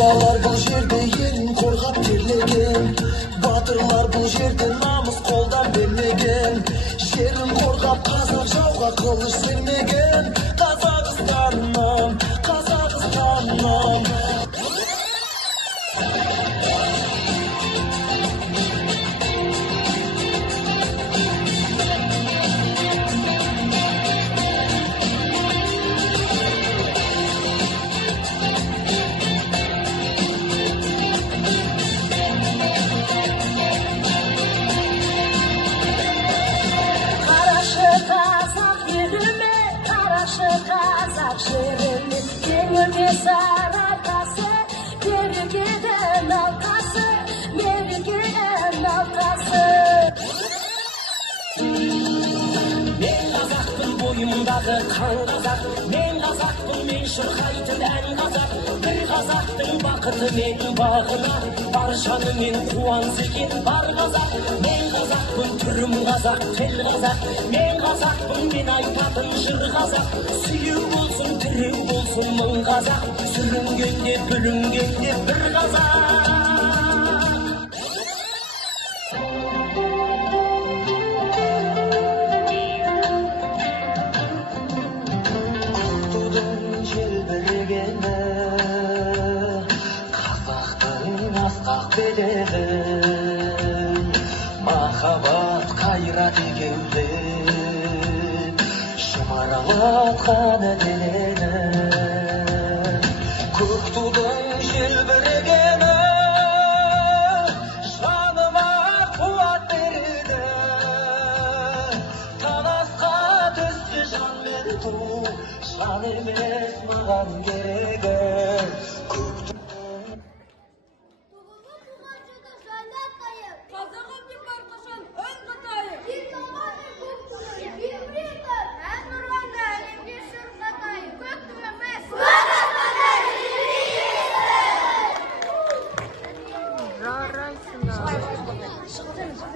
Babalar bu жерде елін қорғап терлеген, батырлар бұл жерде намыс қолдан бермеген, жерін қорғап қазақ жауға қылыш сермеген. Қазақстаным, Қазақстаным. Қазақ жеріне еңірге сарыарқасы, берекеден алқасы, мерекеден алқасы. Мен қазақпын бойымдағы қан қазақ, мен қазақпын мен шырқайтын ән қазақ, бір қазақтың бақыты мен бағына, баршаны мен қуаныс екен бар қазақ. Мен қазақпын түрім қазақ, тіл қазақ, мен қазақпын мен айтатын жыр қазақ, сүйеу болсын тіреу болсын мың қазақ, сүрінгенде бүлінгенде бір қазақ. Махаббат қайрат екеуді шымаралатқан әділені, көк тудың желбірегені жаныма қуат береді. Таласқа түсті жан мен ту, жан емес маған керегі.